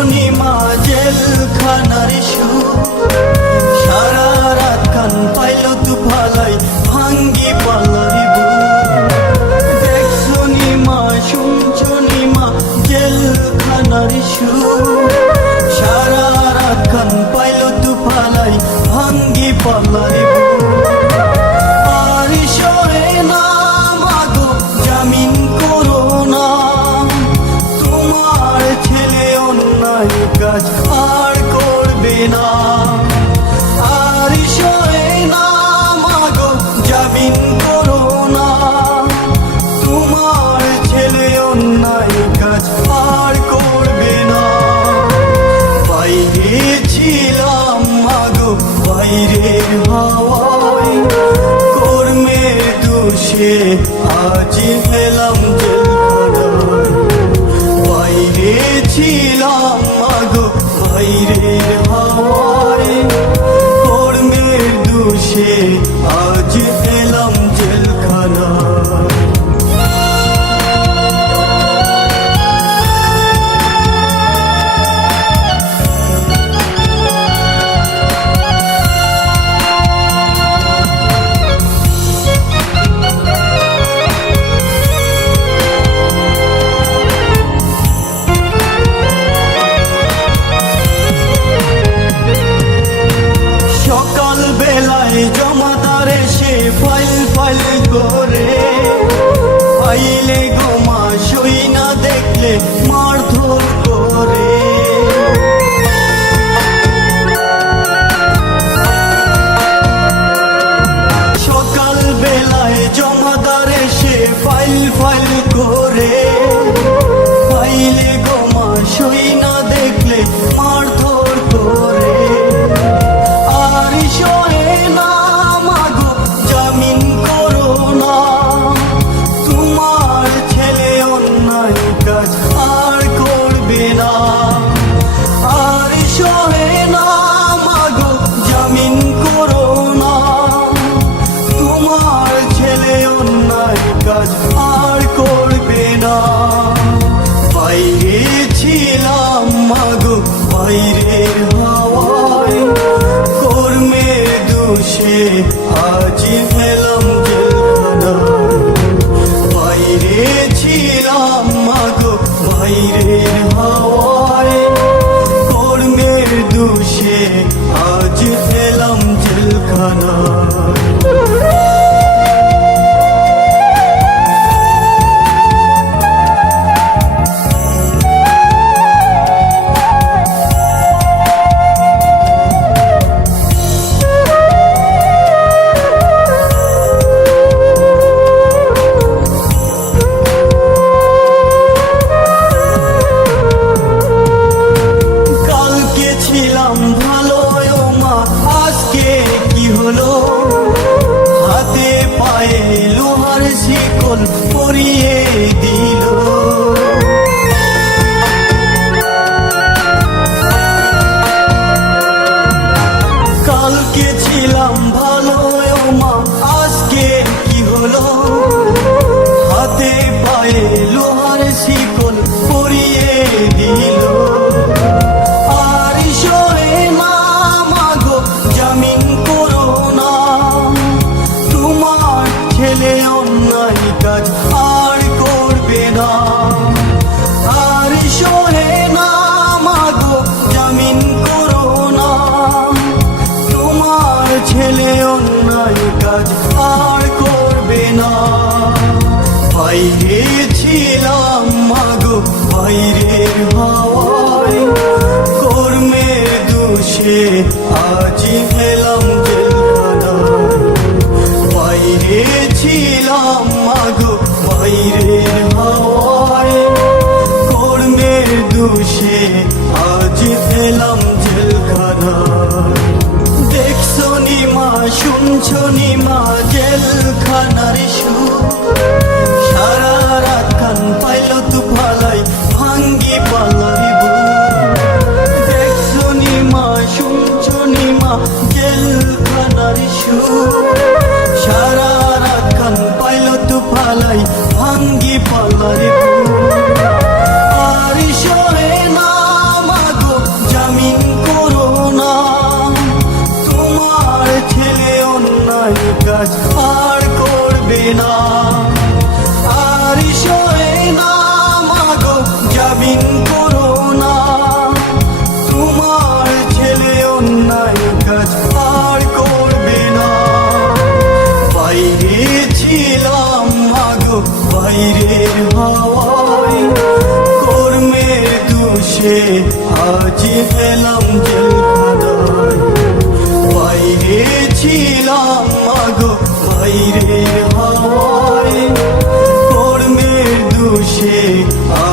পূর্ণিমা জেলখানার সুর। তোকে আজি পেলাম বাইরে ছিলাম মাগো বাইরের হাওয়ায়। কর্মের দোষে করে পাইলে গো মা সই না দেখলে মা waited শিকল পরিয়ে দিই। খেলে অন্যায় কাজ আর করবে না। আর সহে না মাগো, জামিন করো না। তোমার ছেলে অন্যায় কাজ আর করবে না। বাইরে ছিলাম মাগো, বাইরের হাওয়ায়। কর্মের দোষে আজি খুশি হয় কর্মের দোষে আজ পেলাম জেলখানায় বাইরে ছিলাম মাগো বাইরে হয় কর্মের দোষে আজ